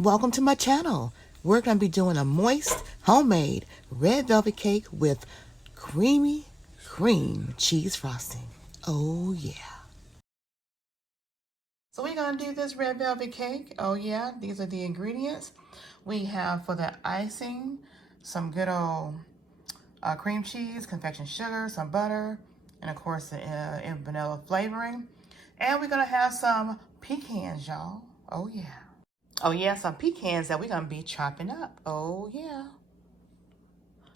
Welcome to my channel. We're going to be doing a moist, homemade red velvet cake with creamy cream cheese frosting. Oh yeah. So we're going to do this red velvet cake. Oh yeah, these are the ingredients. We have for the icing some good old cream cheese, confection sugar, some butter, and of course in vanilla flavoring. And we're going to have some pecans, y'all. Oh yeah. Oh yeah, some pecans that we're gonna be chopping up. Oh yeah.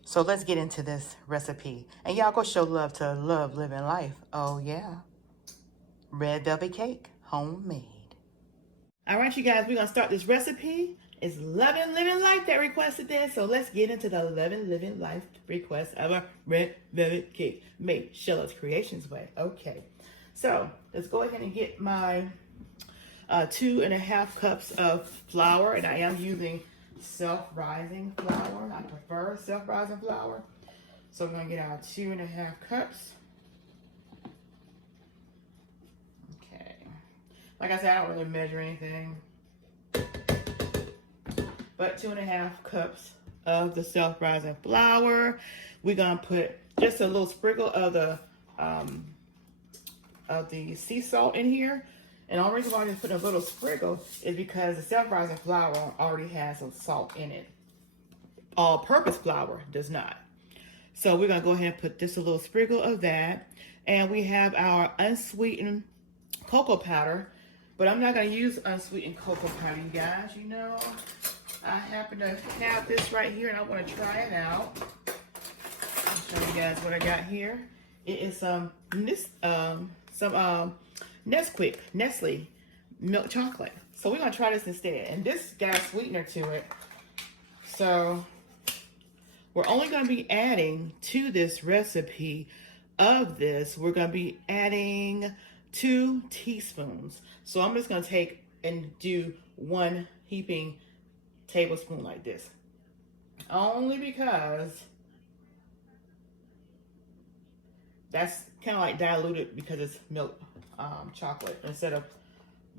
So let's get into this recipe. And y'all go show love to Love Living Life. Oh yeah. Red velvet cake, homemade. All right, you guys, we're gonna start this recipe. It's Loving Living Life that requested this. So let's get into the Loving Living Life request of a red velvet cake made Sheila's Creations way. Okay. So let's go ahead and get my 2.5 cups of flour, and I am using self-rising flour. I prefer self-rising flour. So we're gonna get our 2.5 cups. Okay. Like I said, I don't really measure anything, but 2.5 cups of the self-rising flour. We're gonna put just a little sprinkle of the sea salt in here. And the only reason why I just put a little sprinkle is because the self-rising flour already has some salt in it. All-purpose flour does not. So we're going to go ahead and put just a little sprinkle of that. And we have our unsweetened cocoa powder. But I'm not going to use unsweetened cocoa powder, you guys. You know, I happen to have this right here, and I want to try it out. I'll show you guys what I got here. It is Nestle milk chocolate. So we're gonna try this instead. And this got a sweetener to it. So we're only gonna be adding to this recipe of this, we're gonna be adding 2 teaspoons. So I'm just gonna take and do 1 heaping tablespoon like this. Only because that's kind of like diluted because it's milk chocolate instead of,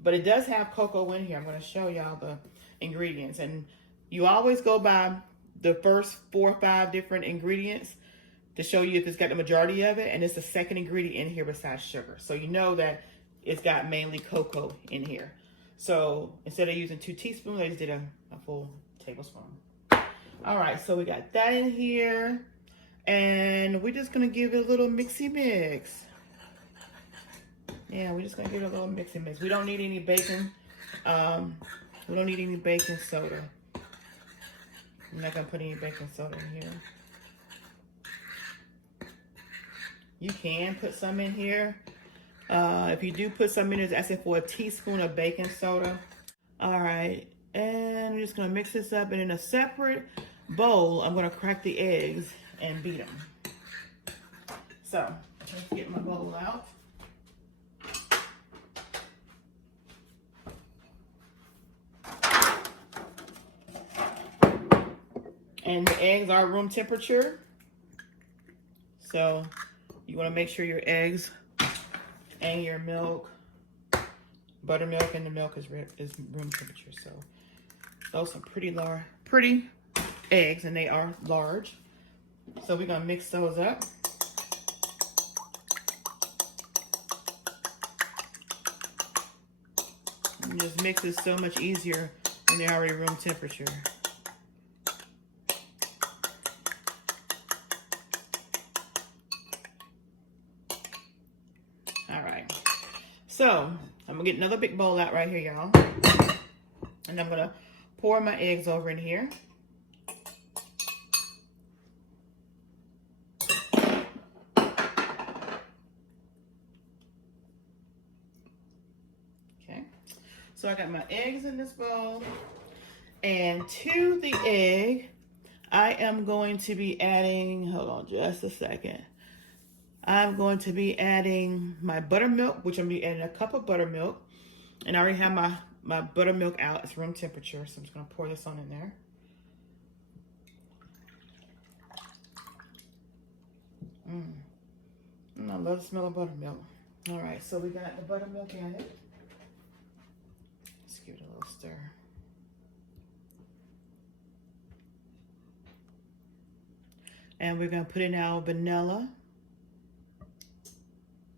but it does have cocoa in here. I'm going to show y'all the ingredients, and you always go by the first 4 or 5 different ingredients to show you if it's got the majority of it, and it's the second ingredient in here besides sugar. So you know that it's got mainly cocoa in here. So instead of using 2 teaspoons, I just did a full tablespoon. All right, so we got that in here, and we're just gonna give it a little mixy mix. Yeah, we're just gonna give it a little mixy mix. We don't need any baking. We don't need any baking soda. I'm not gonna put any baking soda in here. You can put some in here. If you do put some in, it's asking for a teaspoon of baking soda. All right, and we're just gonna mix this up, and in a separate bowl, I'm gonna crack the eggs and beat them. So let's get my bowl out. And the eggs are room temperature. So you want to make sure your eggs and your milk, buttermilk, and the milk is room temperature. So those are pretty eggs, and they are large. So we're gonna mix those up. And just mix it so much easier when they're already room temperature. All right. So I'm gonna get another big bowl out right here, y'all. And I'm gonna pour my eggs over in here. So I got my eggs in this bowl, and to the egg, I am going to be adding, hold on just a second. I'm going to be adding my buttermilk, which I'm going to be adding a cup of buttermilk, and I already have my buttermilk out. It's room temperature, so I'm just going to pour this on in there. I love the smell of buttermilk. All right, so we got the buttermilk in it. Let's give it a little stir. And we're going to put in our vanilla,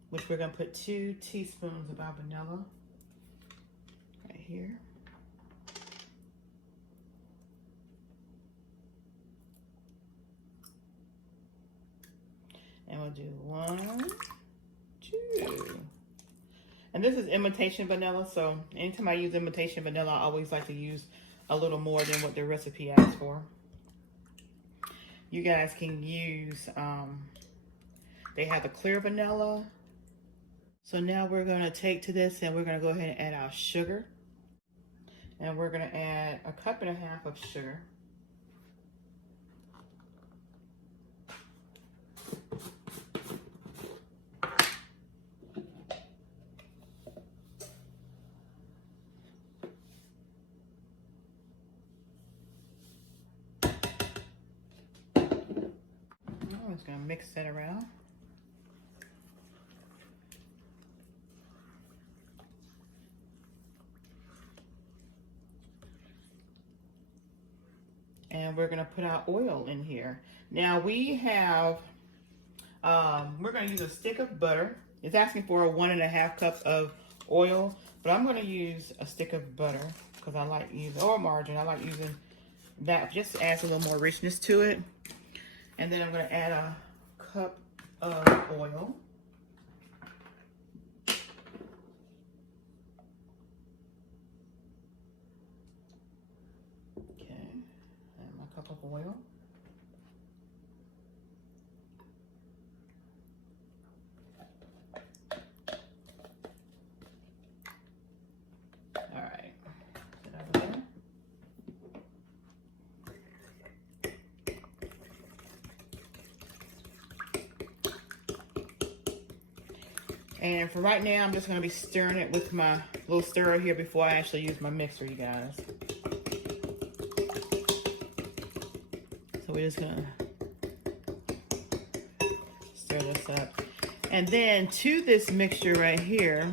which we're going to put 2 teaspoons of our vanilla right here. And we'll do 1, 2. And this is imitation vanilla, so anytime I use imitation vanilla, I always like to use a little more than what the recipe asks for. You guys can use, they have the clear vanilla. So now we're going to take to this and we're going to go ahead and add our sugar. And we're going to add 1.5 cups of sugar. I'm just going to mix that around. And we're going to put our oil in here. Now we have, we're going to use a stick of butter. It's asking for 1.5 cups of oil, but I'm going to use a stick of butter because I like using, or margarine. I like using that. Just adds a little more richness to it. And then I'm going to add 1 cup of oil. Cup of oil. All right, put that over there. And for right now, I'm just going to be stirring it with my little stirrer here before I actually use my mixer, you guys. So we're just gonna stir this up. And then to this mixture right here,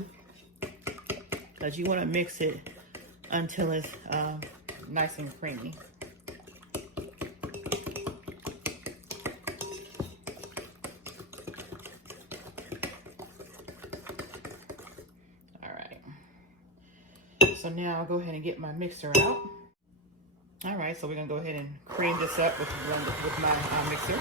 because you want to mix it until it's nice and creamy. All right. So now I'll go ahead and get my mixer out. All right, so we're gonna go ahead and cream this up with my mixer.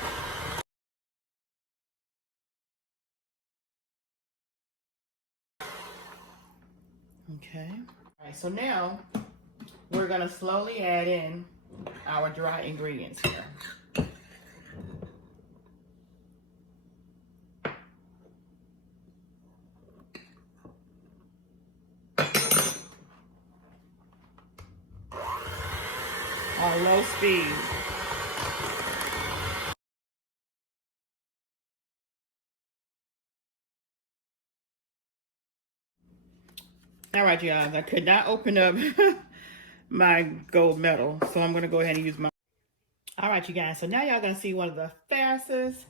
Okay. All right, so now we're gonna slowly add in our dry ingredients here. On low speed. All right, you guys, I could not open up my gold medal, so I'm gonna go ahead and use my. All right, you guys, so now y'all gonna see one of the fastest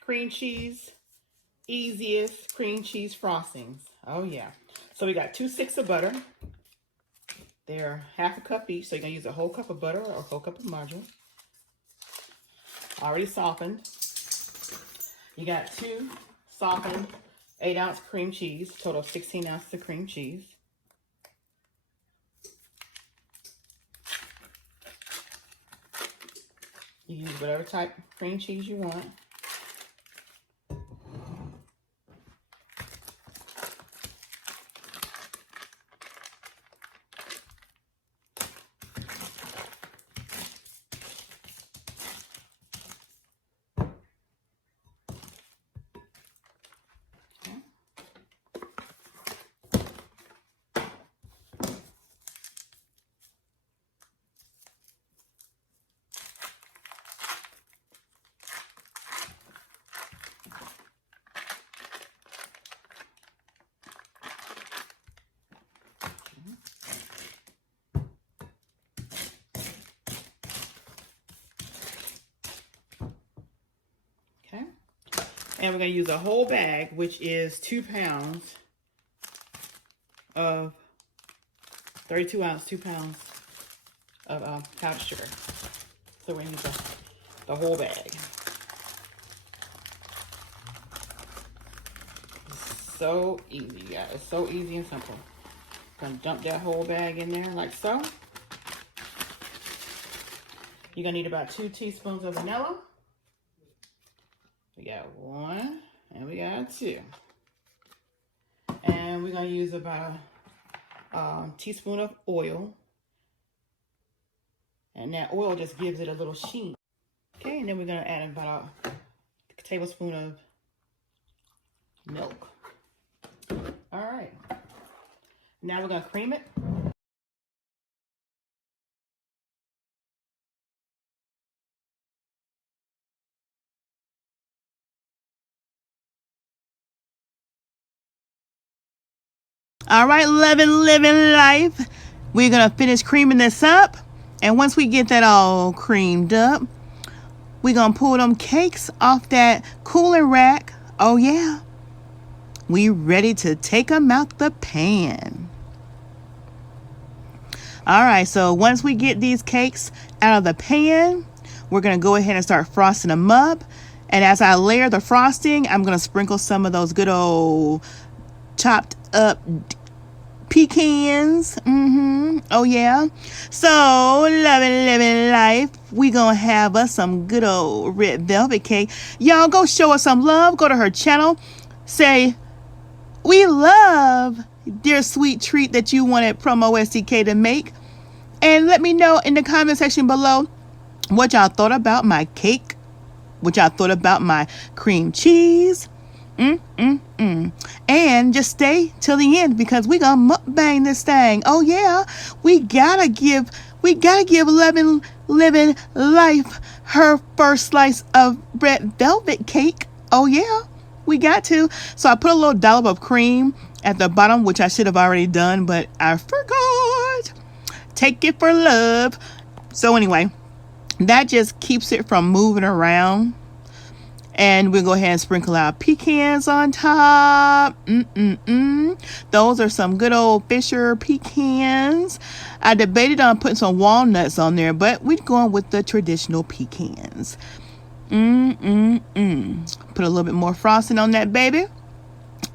cream cheese, easiest cream cheese frostings. Oh yeah. So we got 2 sticks of butter. They're 1/2 cup each, so you're gonna use a whole cup of butter or a whole cup of margarine. Already softened. You got 2 softened 8-ounce cream cheese, total of 16 ounces of cream cheese. You use whatever type of cream cheese you want. Okay. And we're going to use a whole bag, which is 2 pounds of 32 ounce, 2 pounds of powdered sugar. So we're going to use the whole bag. So easy, guys. It's so easy and simple. Gonna dump that whole bag in there like so. You're gonna need about 2 teaspoons of vanilla. We got 1 and we got 2. And we're gonna use about a teaspoon of oil. And that oil just gives it a little sheen. Okay, and then we're gonna add about a tablespoon of milk. All right. Now we're gonna cream it. All right, living life. We're gonna finish creaming this up. And once we get that all creamed up, we're gonna pull them cakes off that cooling rack. Oh yeah. We ready to take them out the pan. All right, so once we get these cakes out of the pan, we're gonna go ahead and start frosting them up. And as I layer the frosting, I'm gonna sprinkle some of those good old chopped up pecans. Oh yeah. So living life, we gonna have us some good old red velvet cake. Y'all go show us some love. Go to her channel, say we love dear sweet treat that you wanted PromoSTK to make, and let me know in the comment section below what y'all thought about my cake, what y'all thought about my cream cheese. And just stay till the end because we gonna mukbang this thing. Oh yeah, we gotta give living life her first slice of red velvet cake. Oh yeah, we got to. So I put a little dollop of cream at the bottom, which I should have already done, but I forgot. Take it for love. So anyway, that just keeps it from moving around. And we'll go ahead and sprinkle our pecans on top. Those are some good old Fisher pecans. I debated on putting some walnuts on there, but we're going with the traditional pecans. Put a little bit more frosting on that baby.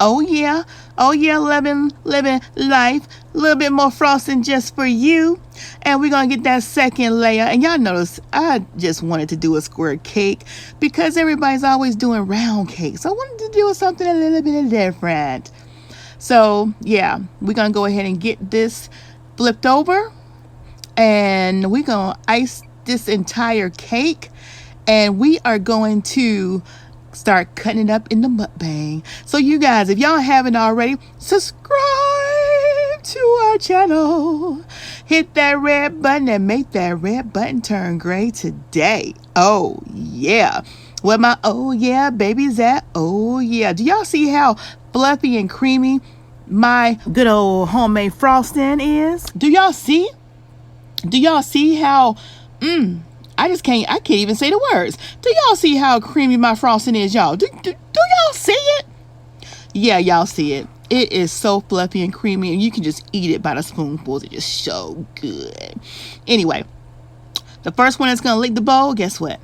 Oh yeah, living life. A little bit more frosting just for you. And we're going to get that second layer. And y'all notice I just wanted to do a square cake because everybody's always doing round cakes. I wanted to do something a little bit different. So yeah, we're going to go ahead and get this flipped over. And we're going to ice this entire cake. And we are going to start cutting it up in the mukbang. So you guys, if y'all haven't already, subscribe to our channel. Hit that red button and make that red button turn gray today. Oh yeah. Where my oh yeah babies at? Oh yeah. Do y'all see how fluffy and creamy my good old homemade frosting is? Do y'all see? Do y'all see how I can't even say the words. Do y'all see how creamy my frosting is, y'all? Do y'all see it? Yeah, y'all see it. It is so fluffy and creamy, and you can just eat it by the spoonfuls. It's just so good. Anyway, the first one that's going to lick the bowl, guess what?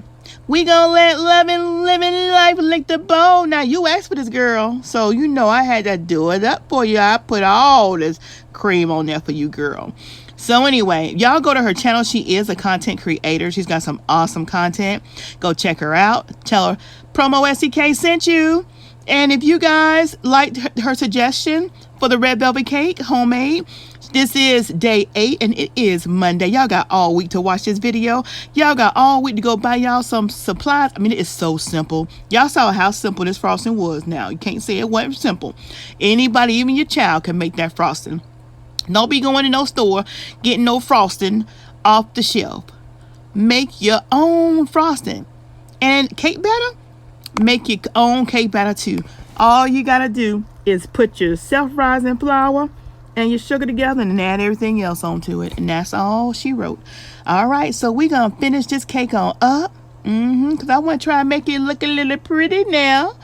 We going to let living life lick the bowl. Now, you asked for this, girl, so you know I had to do it up for you. I put all this cream on there for you, girl. So anyway, y'all go to her channel. She is a content creator. She's got some awesome content. Go check her out. Tell her PromoSTK sent you. And if you guys liked her suggestion for the red velvet cake, homemade, this is day 8 and it is Monday. Y'all got all week to watch this video. Y'all got all week to go buy y'all some supplies. I mean, it is so simple. Y'all saw how simple this frosting was. Now, you can't say it wasn't simple. Anybody, even your child, can make that frosting. Don't be going to no store getting no frosting off the shelf. Make your own frosting. And cake batter, make your own cake batter too. All you gotta do is put your self-rising flour and your sugar together and add everything else onto it. And that's all she wrote. All right, so we're gonna finish this cake on up. Because I want to try and make it look a little pretty now.